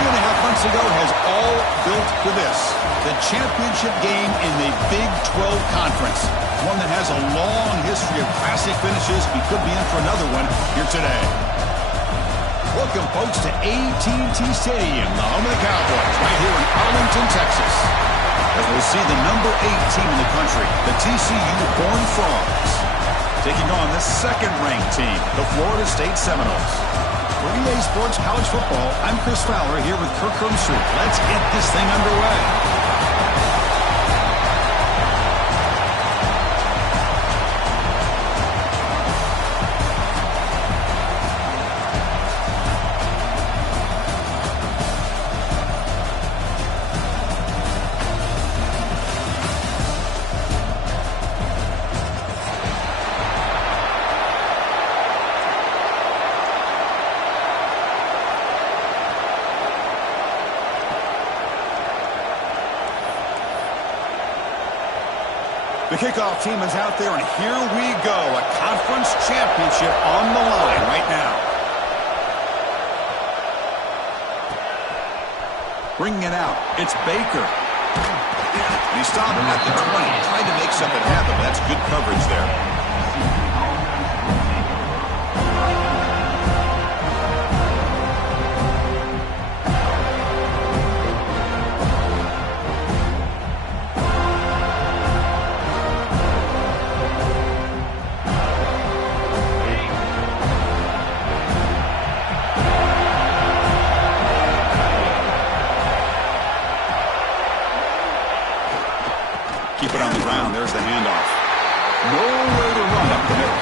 3.5 months ago has all built for this. The championship game in the Big 12 Conference. One that has a long history of classic finishes. We could be in for another one here today. Welcome, folks, to AT&T Stadium, the home of the Cowboys, right here in Arlington, Texas. As we'll see the number 8 team in the country, the TCU Horned Frogs, taking on the second-ranked team, the Florida State Seminoles. For EA Sports College Football, I'm Chris Fowler here with Kirk Hermsruth. Let's get this thing underway. The kickoff team is out there, and here we go. A conference championship on the line right now. Bringing it out, it's Baker. He stopped him at the 20, trying to make something happen, but that's good coverage there. Keep it on the ground. There's the handoff. Nowhere to run up the middle.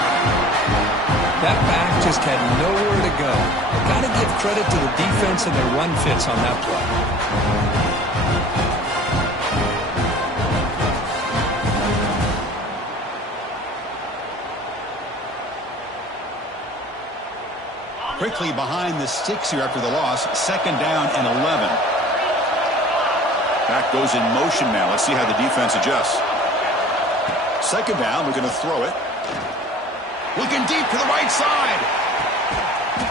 That back just had nowhere to go. Got to give credit to the defense and their run fits on that play. Quickly behind the sticks here after the loss. Second down and 11. Back goes in motion now. Let's see how the defense adjusts. Second down, we're going to throw it. Looking deep to the right side.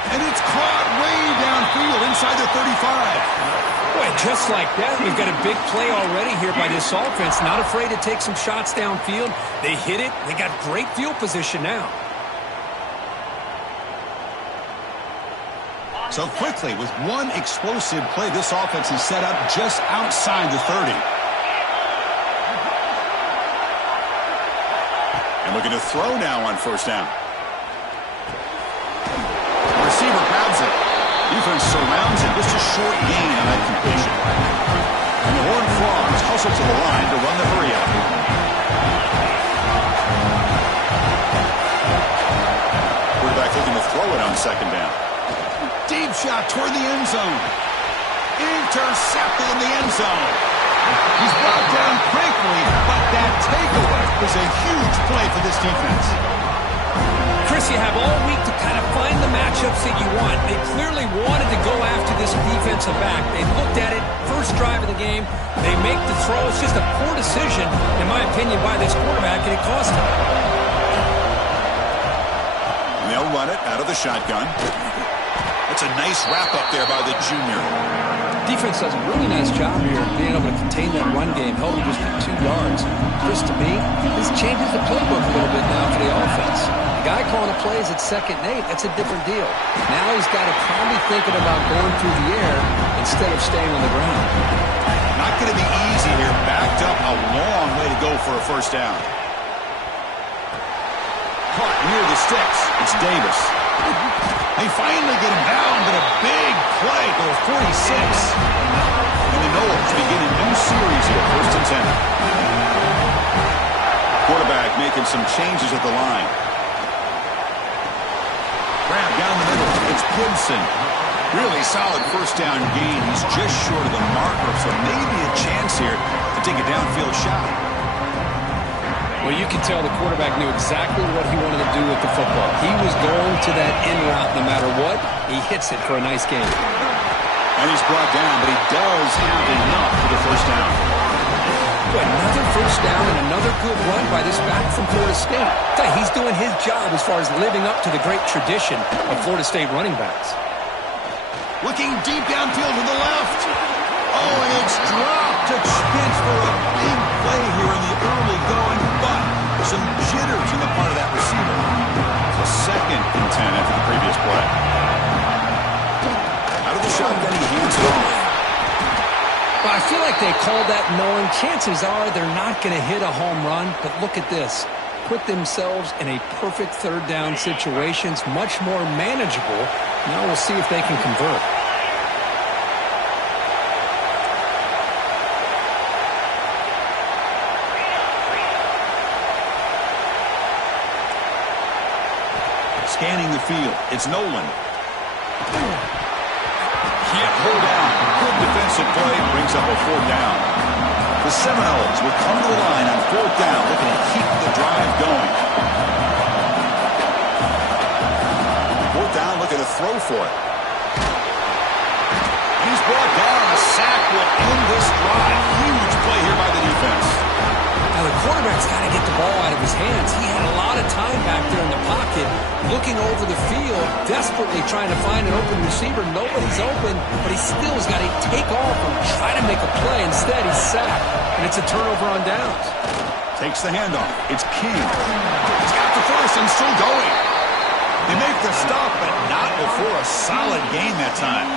And it's caught way downfield inside the 35. Boy, just like that, we've got a big play already here by this offense. Not afraid to take some shots downfield. They hit it. They got great field position now. So quickly, with one explosive play, this offense is set up just outside the 30. And looking to throw now on first down. The receiver grabs it. Defense surrounds it. Just a short gain on that completion. And the Horned Frogs hustle to the line to run the hurry up. Quarterback looking to throw it on second down. Deep shot toward the end zone. Intercepted in the end zone. He's brought down quickly, but that takeaway was a huge play for this defense. Chris, you have all week to kind of find the matchups that you want. They clearly wanted to go after this defensive back. They looked at it, first drive of the game. They make the throw. It's just a poor decision, in my opinion, by this quarterback, and it cost him. And they'll run it out of the shotgun. It's a nice wrap-up there by the junior. Defense does a really nice job here being able to contain that run game, held him just to 2 yards. Chris, to me, this changes the playbook a little bit now for the offense. The guy calling the plays at 2nd and 8, that's a different deal. Now he's got to probably thinking about going through the air instead of staying on the ground. Not going to be easy here. Backed up a long way to go for a first down. Caught near the sticks. It's Davis. They finally get him down, but a big play to a 46. And the Noles begin a new series here, 1st and 10. Quarterback making some changes at the line. Grab down the middle. It's Gibson. Really solid first down gain. He's just short of the marker, so maybe a chance here to take a downfield shot. Well, you can tell the quarterback knew exactly what he wanted to do with the football. He was going to that in route no matter what. He hits it for a nice gain. And he's brought down, but he does have enough for the first down. But another first down and another good run by this back from Florida State. He's doing his job as far as living up to the great tradition of Florida State running backs. Looking deep downfield to the left. Oh, and it's dropped. A chance for a big play here in the early going, but some jitters on the part of that receiver. It's a 2nd and 10 after the previous play. Out of the shotgun, he hands it off. Well, I feel like they called that knowing chances are they're not going to hit a home run, but look at this. Put themselves in a perfect 3rd down situations, much more manageable. Now we'll see if they can convert. Scanning the field, it's Nolan. Can't hold down. Good defensive play, brings up a 4th down. The Seminoles will come to the line on 4th down, looking to keep the drive going. 4th down, looking to throw for it. He's brought down. A sack will end this drive. Huge play here by the defense. Now the quarterback's got to get the ball out of his hands. He had a lot of time back there in the pocket, looking over the field, desperately trying to find an open receiver. Nobody's open, but he still has got to take off and try to make a play. Instead, he's sacked, and it's a turnover on downs. Takes the handoff. It's King. He's got the first and still going. They make the stop, but not before a solid gain that time.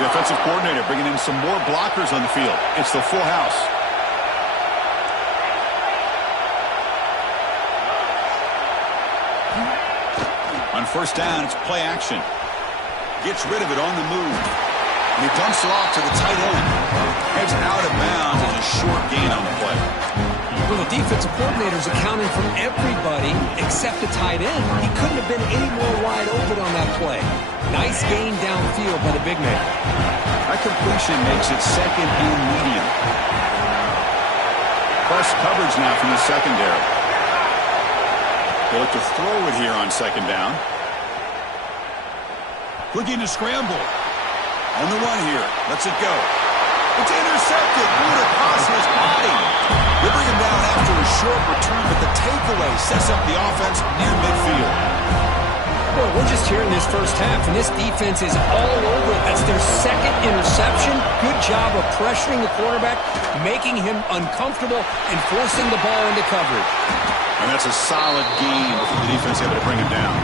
The offensive coordinator bringing in some more blockers on the field. It's the full house. On 1st down, it's play action. Gets rid of it on the move. And he dumps it off to the tight end. Heads out of bounds as a short gain on the play. Well, the defensive coordinator's accounting for everybody except the tight end. He couldn't have been any more wide open on that play. Nice gain downfield by the big man. That completion makes it 2nd and medium. Press coverage now from the secondary. They look to throw it here on 2nd down. Looking to scramble. On the run here. Lets it go. It's intercepted. Good across his body. They bring him down after a short return, but the takeaway sets up the offense near midfield. Well, we're just here in this first half, and this defense is all over it. That's their 2nd interception. Good job of pressuring the quarterback, making him uncomfortable, and forcing the ball into coverage. And that's a solid gain before the defense able to bring him down.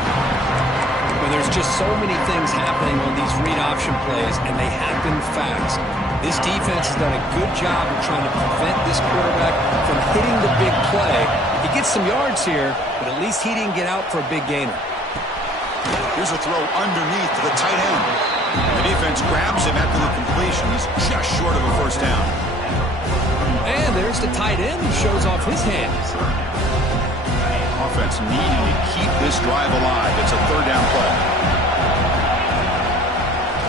Well, there's just so many things happening on these read option plays, and they happen fast. This defense has done a good job of trying to prevent this quarterback from hitting the big play. He gets some yards here, but at least he didn't get out for a big gainer. Here's a throw underneath to the tight end. The defense grabs him after the completion. He's just short of a 1st down. And there's the tight end who shows off his hands. Offense needing to keep this drive alive. It's a 3rd down play.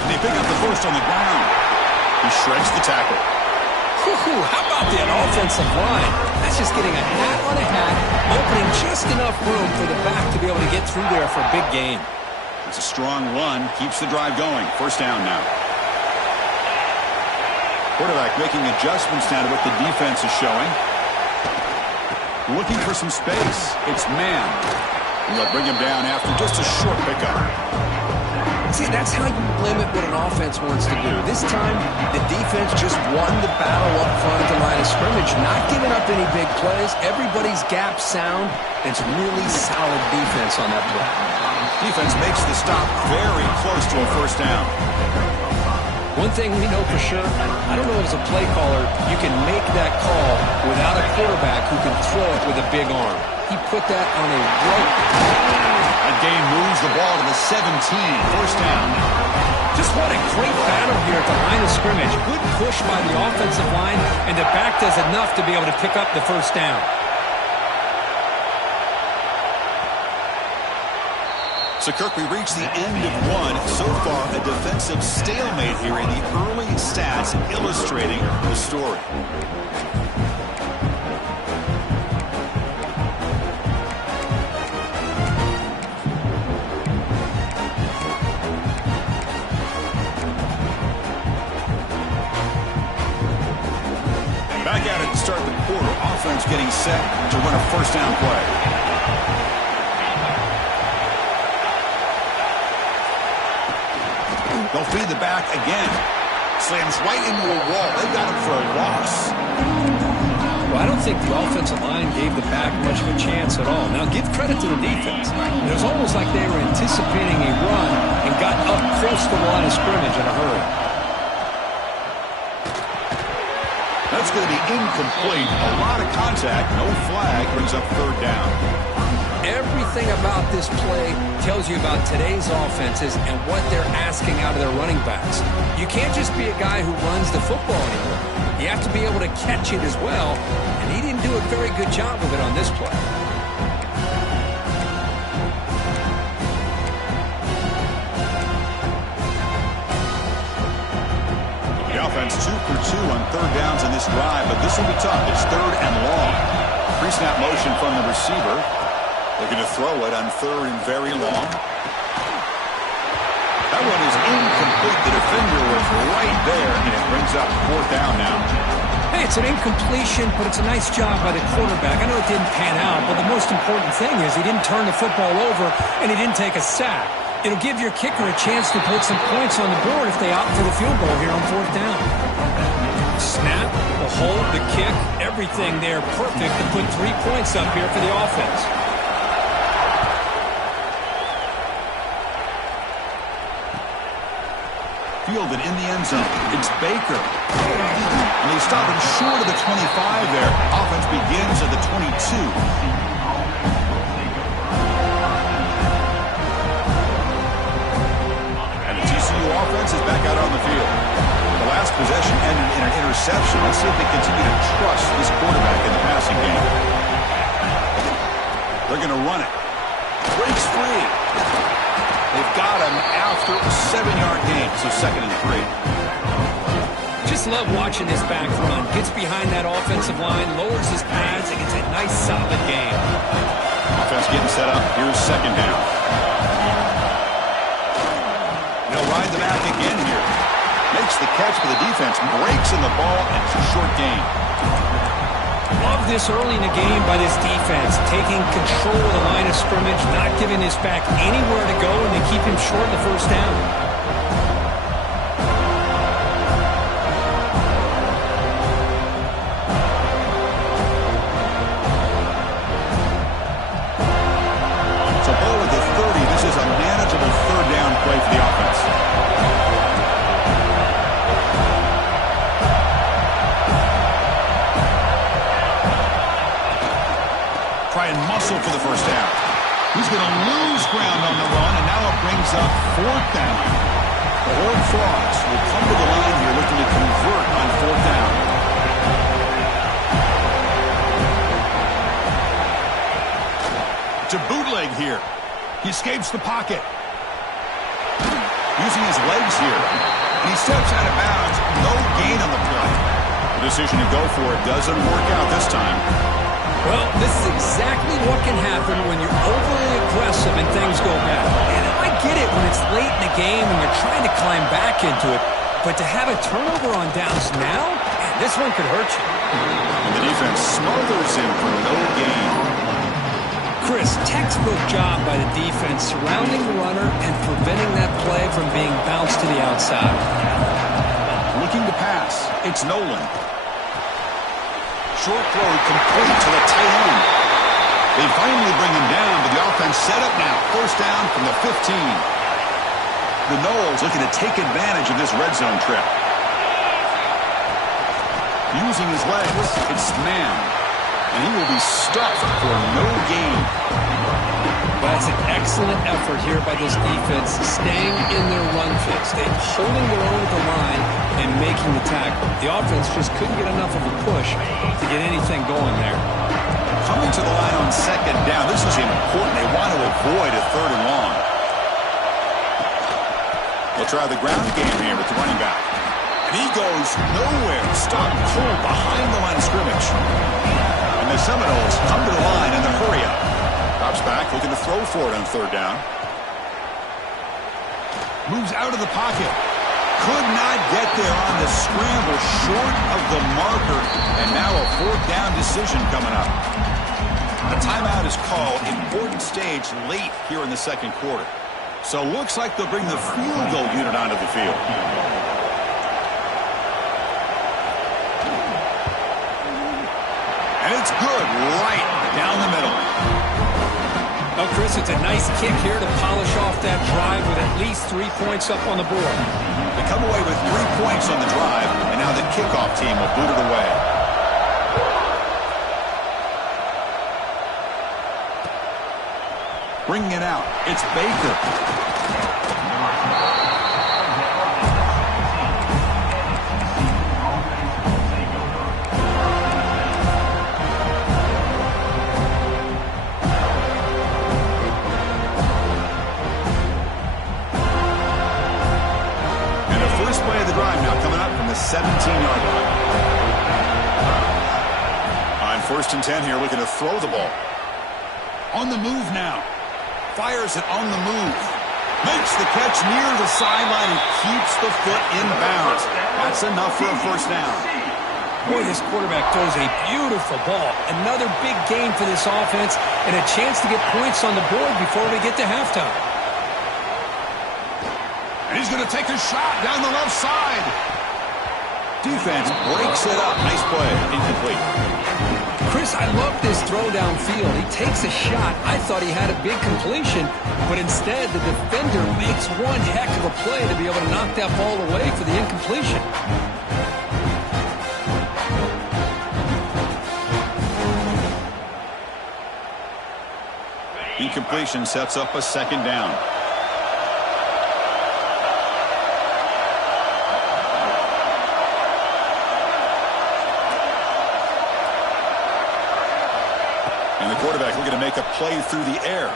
They pick up the first on the ground. He shreds the tackle. How about that offensive line? That's just getting a hat on a hat, opening just enough room for the back to be able to get through there for a big gain. It's a strong run. Keeps the drive going. 1st down now. Quarterback making adjustments now to what the defense is showing. Looking for some space. It's man. And they'll bring him down after just a short pickup. See, that's how you limit what an offense wants to do. This time, the defense just won the battle up front at the line of scrimmage, not giving up any big plays. Everybody's gap sound. It's really solid defense on that play. Defense makes the stop very close to a 1st down. One thing we know for sure, I don't know as a play caller, you can make that call without a quarterback who can throw it with a big arm. He put that on a rope. That game moves the ball to the 17, 1st down. Just what a great battle here at the line of scrimmage. Good push by the offensive line, and the back does enough to be able to pick up the 1st down. So, Kirk, we reached the end of one. So far, a defensive stalemate here in the early stats illustrating the story. Back at it to start the quarter. Offense getting set to run a 1st down play. They'll feed the back again. Slams right into a wall. They got him for a loss. Well, I don't think the offensive line gave the back much of a chance at all. Now, give credit to the defense. It was almost like they were anticipating a run and got up close to the line of scrimmage in a hurry. That's going to be incomplete. A lot of contact. No flag. Brings up third down. Everything about this play tells you about today's offenses and what they're asking out of their running backs. You can't just be a guy who runs the football anymore. You have to be able to catch it as well, and he didn't do a very good job of it on this play. The offense 2 for 2 on third downs in this drive, but this will be tough. It's third and long. Pre-snap motion from the receiver. Looking to throw it on third and very long. That one is incomplete. The defender was right there, and it brings up fourth down now. Hey, it's an incompletion, but it's a nice job by the quarterback. I know it didn't pan out, but the most important thing is he didn't turn the football over, and he didn't take a sack. It'll give your kicker a chance to put some points on the board if they opt for the field goal here on fourth down. Snap, the hold, the kick, everything there perfect to put 3 points up here for the offense. Fielded in the end zone. It's Baker. And they stop him short of the 25 there. Offense begins at the 22. And the TCU offense is back out on the field. The last possession ended in an interception. Let's see if they continue to trust this quarterback in the passing game. They're going to run it. Breaks free. They've got him after a 7-yard gain, so 2nd and 3. Just love watching this back run. Gets behind that offensive line, lowers his pads, and gets a nice, solid gain. Offense getting set up. Here's 2nd down. They'll ride the back again here. Makes the catch for the defense. Breaks in the ball, and it's a short gain. Love this early in the game by this defense, taking control of the line of scrimmage, not giving this back anywhere to go, and they keep him short of the first down. So ball at the 30. This is a manageable third down play for the offense. Try and muscle for the first down. He's going to lose ground on the run, and now it brings up fourth down. The Horned Frogs will come to the line here looking to convert on fourth down. To bootleg here. He escapes the pocket. Using his legs here. And he steps out of bounds. No gain on the play. The decision to go for it doesn't work out this time. Well, this is exactly what can happen when you're overly aggressive and things go bad. And I get it when it's late in the game and you're trying to climb back into it. But to have a turnover on downs now, man, this one could hurt you. And the defense smothers him for no gain. Chris, textbook job by the defense surrounding the runner and preventing that play from being bounced to the outside. Looking to pass. It's Nolan. Short throw complete to the tight end. They finally bring him down, but the offense set up now. First down from the 15. The Noles looking to take advantage of this red zone trip. Using his legs, it's Mann. And he will be stuffed for no gain. That's an excellent effort here by this defense, staying in their run fix. They're holding their own at the line and making the tackle. The offense just couldn't get enough of a push to get anything going there. Coming to the line on second down. This is important. They want to avoid a third and long. They'll try the ground game here with the running back. And he goes nowhere. Stopped cold behind the line of scrimmage. And the Seminoles come to the line in the hurry up. Drops back, looking to throw for it on third down. Moves out of the pocket. Could not get there on the scramble, short of the marker. And now a fourth down decision coming up. A timeout is called. Important stage late here in the second quarter. So looks like they'll bring the field goal unit onto the field. And it's good right down the middle. Well, Chris, it's a nice kick here to polish off that drive with at least 3 points up on the board. They come away with 3 points on the drive, and now the kickoff team will boot it away. Bringing it out, it's Baker. Drive now coming up from the 17-yard line. On 1st and 10 here, looking to throw the ball. On the move now. Fires it on the move. Makes the catch near the sideline and keeps the foot in bounds. That's enough for a first down. Boy, this quarterback throws a beautiful ball. Another big gain for this offense and a chance to get points on the board before we get to halftime. And he's going to take a shot down the left side. Defense breaks it up. Nice play. Incomplete. Chris, I love this throw downfield. He takes a shot. I thought he had a big completion, but instead the defender makes one heck of a play to be able to knock that ball away for the incompletion. Incompletion sets up a 2nd down. And the quarterback looking to make a play through the air.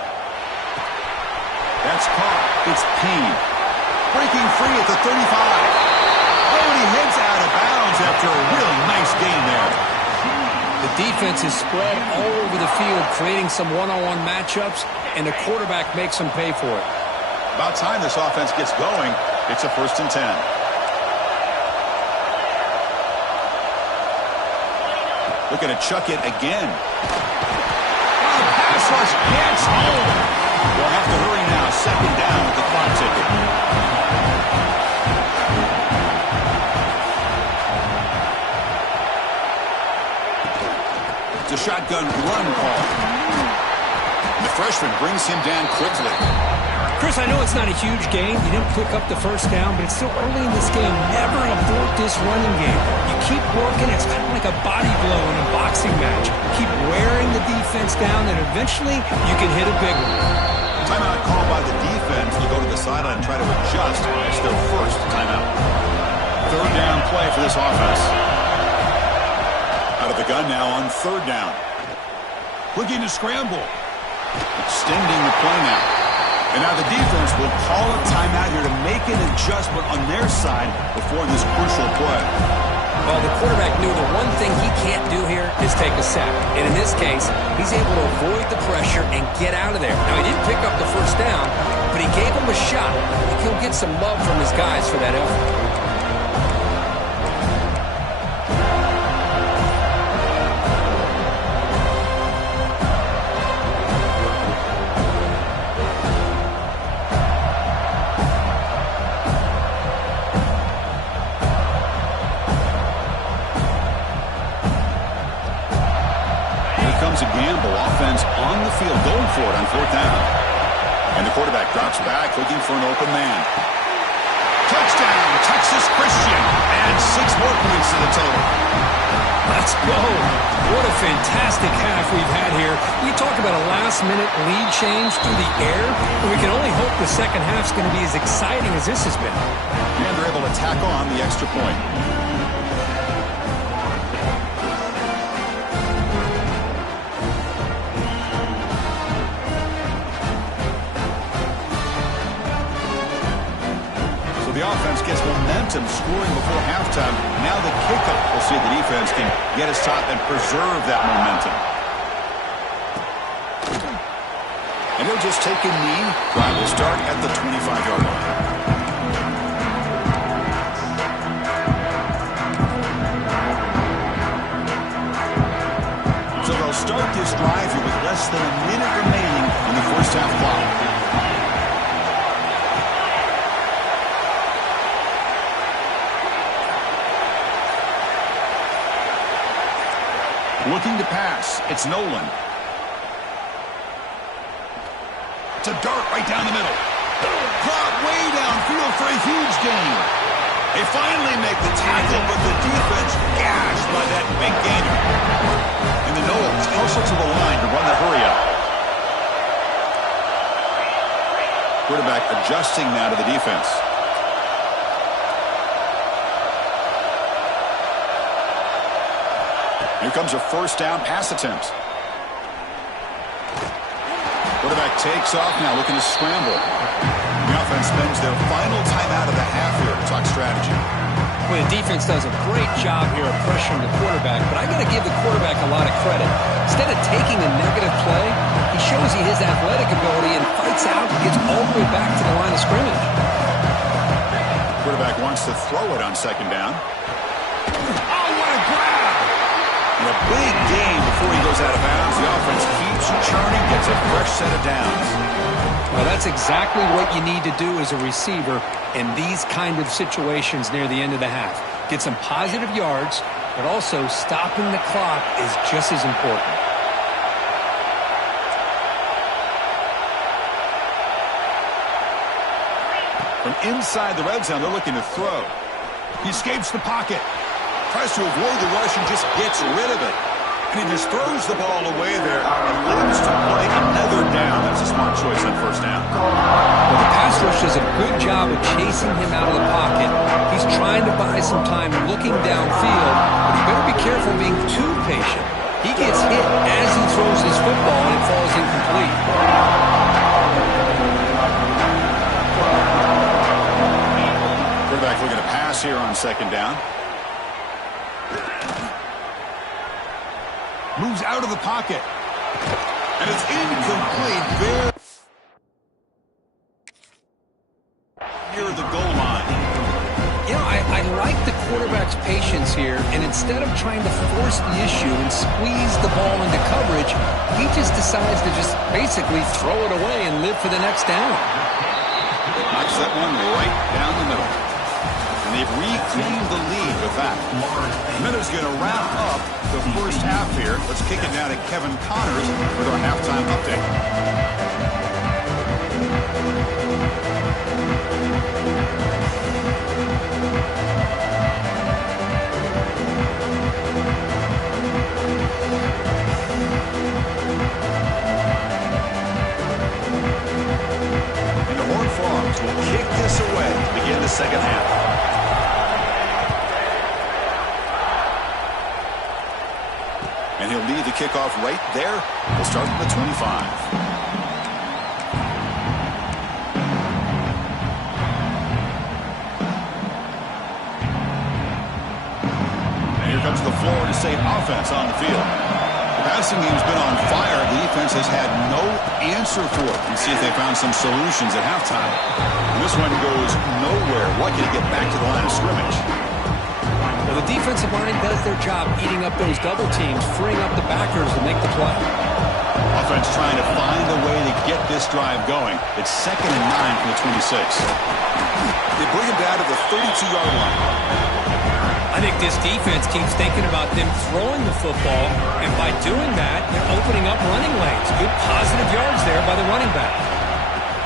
That's caught. It's Payne. Breaking free at the 35. Oh, and he heads out of bounds after a really nice gain there. The defense is spread all over the field, creating some one-on-one matchups, and the quarterback makes them pay for it. About time this offense gets going. It's a 1st and 10. Looking to chuck it again. Pass rush gets home. We'll have to hurry now. 2nd down with the clock ticking. It's a shotgun run call. The freshman brings him down quickly. Chris, I know it's not a huge gain. You didn't pick up the first down, but it's still early in this game. Never abort this running game. You keep working. It's kind of like a body blow in a boxing match. Keep wearing the defense down, and eventually you can hit a big one. Timeout called by the defense. They'll go to the sideline and try to adjust. It's their first timeout. 3rd down play for this offense. Out of the gun now on 3rd down. Looking to scramble. Extending the play now. And now the defense will call a timeout here to make an adjustment on their side before this crucial play. Well, the quarterback knew the one thing he can't do here is take a sack. And in this case, he's able to avoid the pressure and get out of there. Now, he didn't pick up the first down, but he gave him a shot. I think he'll get some love from his guys for that effort. A gamble. Offense on the field, going for it on 4th down. And the quarterback drops back, looking for an open man. Touchdown, Texas Christian. And 6 more points to the total. Let's go. What a fantastic half we've had here. We talk about a last-minute lead change through the air, and we can only hope the second half's going to be as exciting as this has been. And they're able to tack on the extra point. The offense gets momentum scoring before halftime. Now the kickoff will see the defense can get us top and preserve that momentum. And he'll just take a knee. Drive will start at the 25-yard line. So they'll start this drive here with less than a minute remaining in the first half clock. Looking to pass. It's Nolan. It's a dart right down the middle. Drop way downfield for a huge gain. They finally make the tackle, but the defense gashed by that big gainer. And the Knowles hustle to the line to run the hurry up. Quarterback adjusting now to the defense. Here comes a first down pass attempt. Quarterback takes off now, looking to scramble. The offense spends their final timeout of the half here to talk strategy. Well, the defense does a great job here of pressuring the quarterback, but I got to give the quarterback a lot of credit. Instead of taking a negative play, he shows he has athletic ability and fights out and gets all the way back to the line of scrimmage. Quarterback wants to throw it on second down. Oh, what a grab! And a big gain before he goes out of bounds. The offense keeps churning, gets a fresh set of downs. Well, that's exactly what you need to do as a receiver in these kind of situations near the end of the half. Get some positive yards, but also stopping the clock is just as important. From inside the red zone, they're looking to throw. He escapes the pocket. Tries to avoid the rush and just gets rid of it. And he just throws the ball away there and lives to play another down. That's a smart choice on first down. Well, the pass rush does a good job of chasing him out of the pocket. He's trying to buy some time looking downfield, but he better be careful being too patient. He gets hit as he throws his football and it falls incomplete. Quarterback looking to pass here on second down. Moves out of the pocket. And it's incomplete there near the goal line. You know, I like the quarterback's patience here, and instead of trying to force the issue and squeeze the ball into coverage, he just decides to just basically throw it away and live for the next down. Knocks that one right down the middle. And they've reclaimed the lead with that. Miller's going to wrap up the first half here. Let's kick it now to Kevin Connors with our halftime update. And the Horned Frogs will kick this away to begin the second half. And he'll lead the kickoff right there. We'll start from the 25. And here comes the Florida State offense on the field. The passing game's been on fire. The defense has had no answer for it. Let's see if they found some solutions at halftime. And this one goes nowhere. Lucky to get back to the line of scrimmage. Well, the defensive line does their job eating up those double teams, freeing up the backers to make the play. Offense trying to find a way to get this drive going. It's 2nd and 9 from the 26. They bring him down to the 32-yard line. I think this defense keeps thinking about them throwing the football, and by doing that, they're opening up running lanes. Good positive yards there by the running back.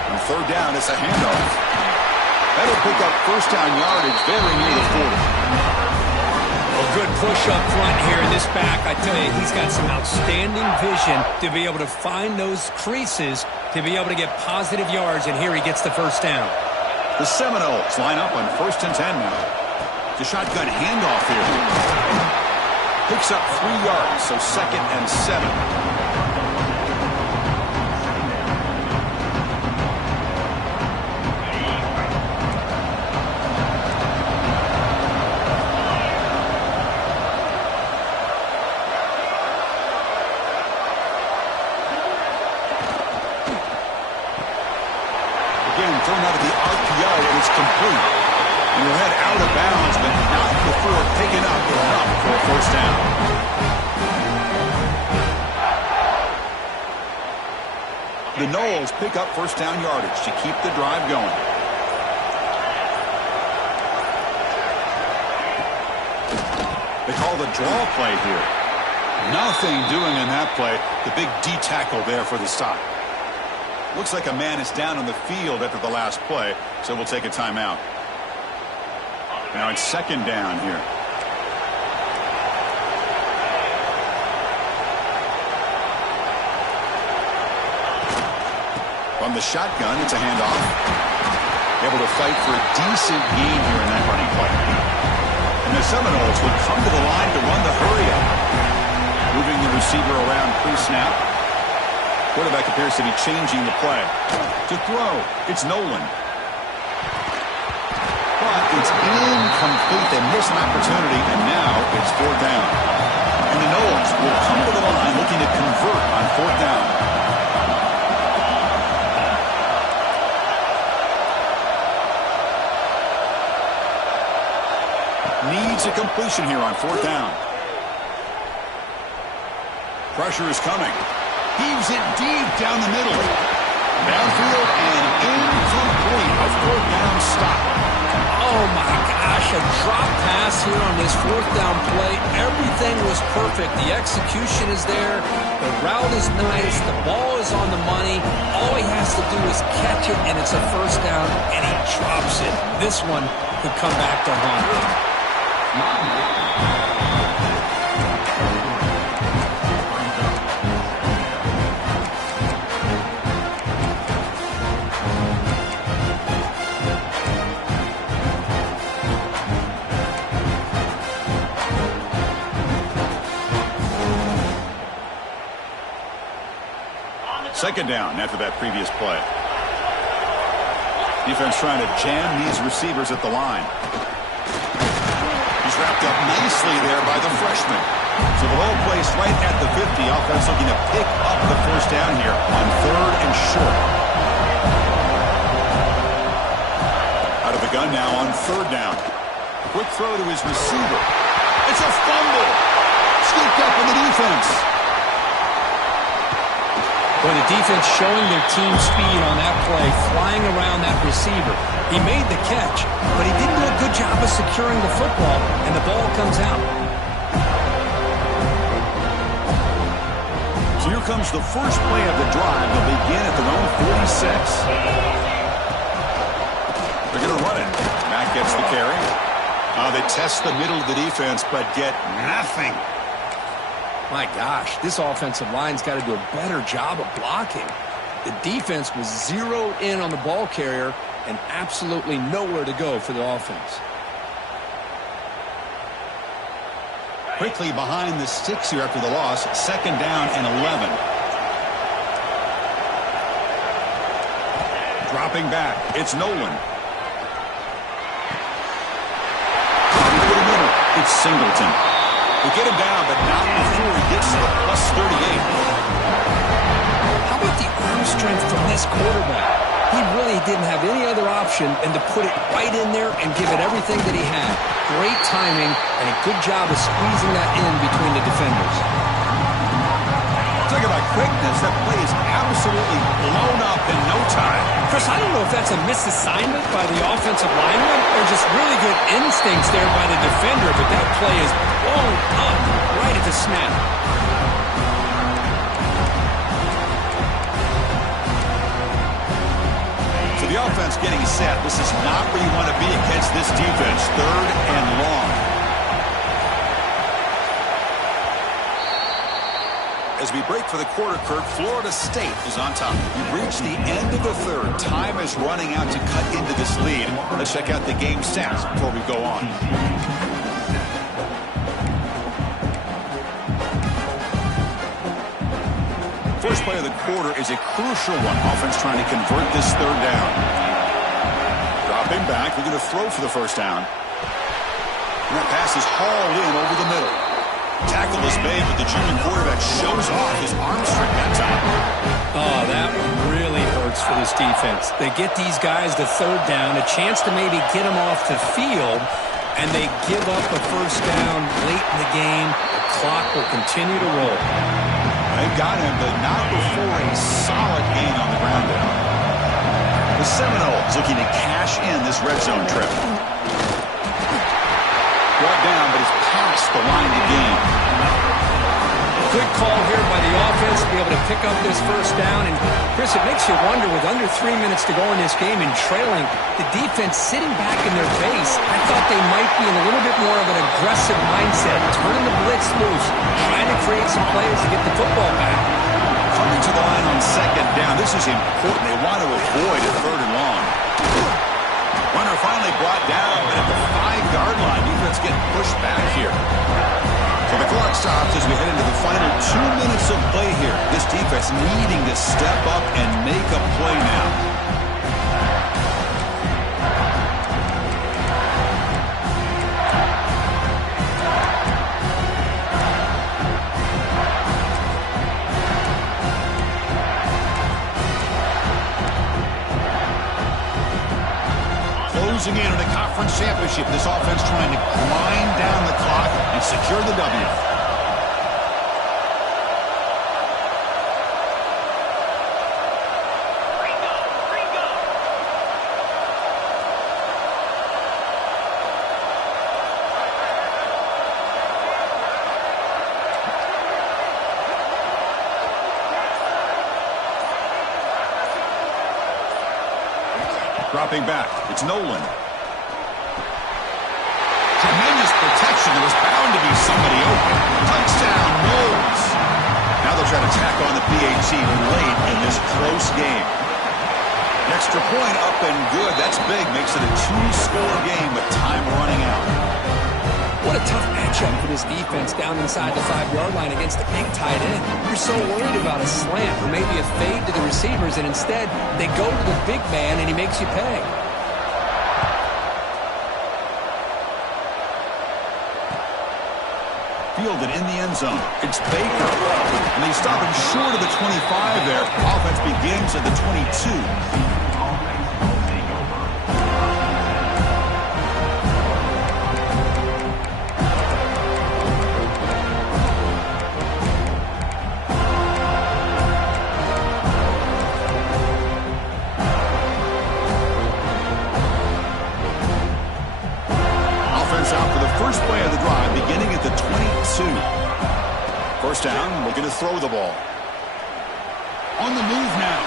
On third down, it's a handoff. That'll pick up first down yardage very near the 40. A good push up front here in this back. I tell you, he's got some outstanding vision to be able to find those creases, to be able to get positive yards, and here he gets the first down. The Seminoles line up on 1st and 10 now. The shotgun handoff here. Picks up 3 yards, so 2nd and 7. Again, thrown out of the RPO, and it's complete. And we'll head out of bounds, but not before picking up enough for a first down. The Knowles pick up first down yardage to keep the drive going. They call the draw play here. Nothing doing in that play. The big D tackle there for the stop. Looks like a man is down on the field after the last play, so we'll take a timeout. Now it's second down here. From the shotgun, it's a handoff. Able to fight for a decent gain here in that running play. And the Seminoles would come to the line to run the hurry-up. Moving the receiver around pre-snap. Quarterback appears to be changing the play. To throw, it's Nolan. But it's incomplete. They missed an opportunity, and now it's fourth down. And the Noles will come to the line looking to convert on fourth down. Needs a completion here on fourth down. Pressure is coming. Heaves it deep down the middle. Downfield and incomplete. A fourth down stop. Oh, my gosh. A drop pass here on this fourth down play. Everything was perfect. The execution is there. The route is nice. The ball is on the money. All he has to do is catch it, and it's a first down, and he drops it. This one could come back to haunt him. Second down after that previous play. Defense trying to jam these receivers at the line. He's wrapped up nicely there by the freshman. So the ball placed right at the 50. Offense looking to pick up the first down here on third and short. Out of the gun now on third down. Quick throw to his receiver. It's a fumble. Scooped up in the defense. Boy, the defense showing their team speed on that play, flying around that receiver. He made the catch, but he didn't do a good job of securing the football, and the ball comes out. So here comes the first play of the drive. They'll begin at their own 46. They're going to run it. Mack gets the carry. They test the middle of the defense, but get nothing. My gosh, this offensive line's got to do a better job of blocking. The defense was zeroed in on the ball carrier and absolutely nowhere to go for the offense. Quickly behind the sticks here after the loss. Second down and 11. Dropping back. It's Nolan. It's Singleton. We get him down, but not before he gets to the plus 38. How about the arm strength from this quarterback? He really didn't have any other option than to put it right in there and give it everything that he had. Great timing and a good job of squeezing that in between the defenders. Talk about quickness. That play is absolutely blown up in no time. Chris, I don't know if that's a misassignment by the offensive lineman or just really good instincts there by the defender, but that play is blown up right at the snap. So the offense getting set. This is not where you want to be against this defense. Third and long. As we break for the quarter, Kirk, Florida State is on top. We've reached the end of the third. Time is running out to cut into this lead. Let's check out the game stats before we go on. First play of the quarter is a crucial one. Offense trying to convert this third down. Dropping back. We're going to throw for the first down. And that pass is hauled in over the middle. Tackle is made, but the junior quarterback shows off his arm strength that time. Oh, that one really hurts for this defense. They get these guys to third down, a chance to maybe get them off the field, and they give up a first down late in the game. The clock will continue to roll. They've got him, but not before a solid gain on the ground down. The Seminoles looking to cash in this red zone trip. Brought down, but it's past the line to gain. Good call here by the offense to be able to pick up this first down. And, Chris, it makes you wonder, with under 3 minutes to go in this game and trailing, the defense sitting back in their base, I thought they might be in a little bit more of an aggressive mindset, turning the blitz loose, trying to create some plays to get the football back. Coming to the line on second down. This is important. They want to avoid a third and long. Runner finally brought down, but at the 5-yard line, defense getting pushed back here. So the clock stops as we head into the final 2 minutes of play here. This defense needing to step up and make a play now. Closing in on a conference championship, this offense trying to grind down the clock and secure the W. Dropping back, it's Nolan. Tremendous protection. There was bound to be somebody open. Touchdown, Knowles. Now they'll try to tack on the PAT late in this close game. An extra point up and good. That's big. Makes it a 2-score game with time running out. What a tough matchup for this defense down inside the 5-yard line against a big tight end. You're so worried about a slant or maybe a fade to the receivers, and instead they go to the big man and he makes you pay. Fielded in the end zone. It's Baker. And they stop him short of the 25 there. Offense begins at the 22. Out for the first play of the drive, beginning at the 22. First down, looking to throw the ball. On the move now.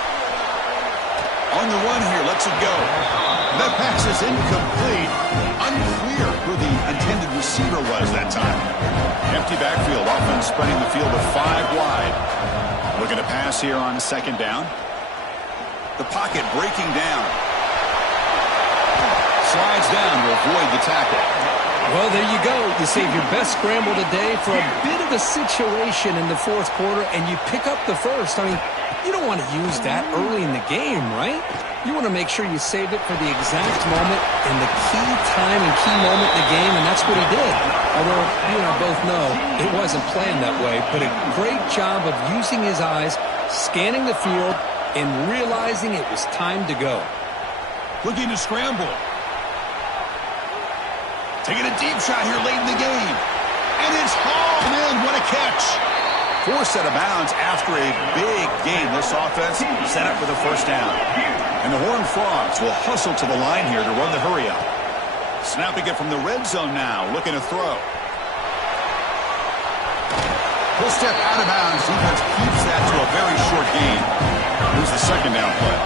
On the run here, lets it go. That pass is incomplete. Unclear who the intended receiver was that time. Empty backfield, offense spreading the field with 5 wide. Looking to pass here on second down. The pocket breaking down. Slides down to avoid the tackle. Well, there you go. You save your best scramble today for a bit of a situation in the fourth quarter, and you pick up the first. I mean, you don't want to use that early in the game, right? You want to make sure you save it for the exact moment and the key time and key moment in the game, and that's what he did. Although, you and I both know it wasn't planned that way, but a great job of using his eyes, scanning the field, and realizing it was time to go. Looking to scramble. Taking a deep shot here late in the game. And it's hauled in. What a catch. Forced out of bounds after a big game. This offense set up for the first down. And the Horned Frogs will hustle to the line here to run the hurry up. Snapping it from the red zone now. Looking to throw. Full step out of bounds. Defense keeps that to a very short gain. Here's the second down play.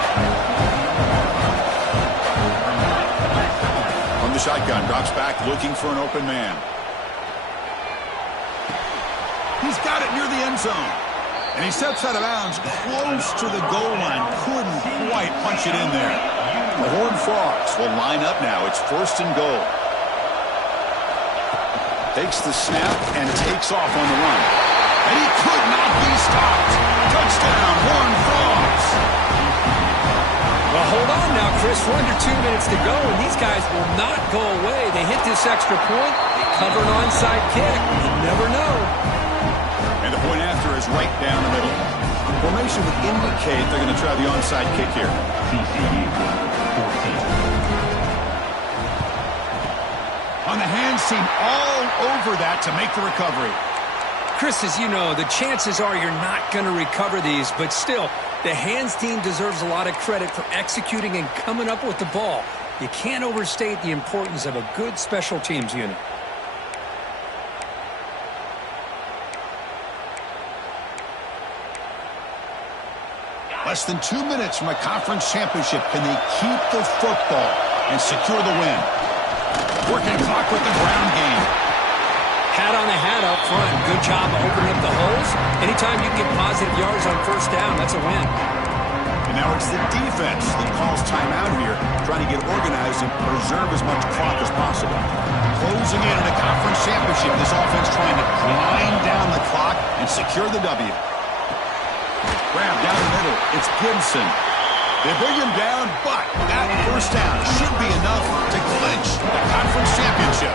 Shotgun, drops back, looking for an open man. He's got it near the end zone. And he steps out of bounds close to the goal line. Couldn't quite punch it in there. The Horned Frogs will line up now. It's first and goal. Takes the snap and takes off on the run. And he could not be stopped. Touchdown, Horned Frogs. Well, hold on now, Chris. We're under 2 minutes to go, and these guys will not go away. They hit this extra point, they cover an onside kick. You never know. And the point after is right down the middle. Formation would indicate they're going to try the onside kick here. On the hands team all over that to make the recovery. Chris, as you know, the chances are you're not going to recover these, but still, the hands team deserves a lot of credit for executing and coming up with the ball. You can't overstate the importance of a good special teams unit. Less than 2 minutes from a conference championship. Can they keep the football and secure the win? Working clock with the ground game. Hat on a hat up front. Good job opening up the holes. Anytime you can get positive yards on first down, that's a win. And now it's the defense that calls timeout here, trying to get organized and preserve as much clock as possible. Closing in a conference championship, this offense trying to grind down the clock and secure the W. Grab down the middle. It's Gibson. They bring him down, but that first down should be enough to clinch the conference championship.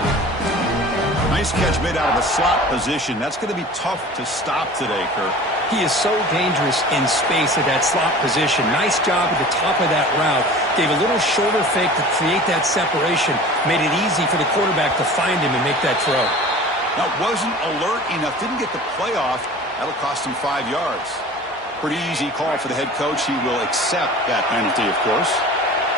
Nice catch made out of a slot position. That's going to be tough to stop today, Kirk. He is so dangerous in space at that slot position. Nice job at the top of that route. Gave a little shoulder fake to create that separation. Made it easy for the quarterback to find him and make that throw. Now, wasn't alert enough. Didn't get the play off. That'll cost him 5 yards. Pretty easy call for the head coach. He will accept that penalty, of course.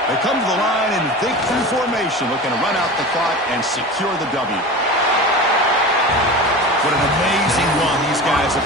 They come to the line in victory formation, looking to run out the clock and secure the W. What an amazing run these guys have had.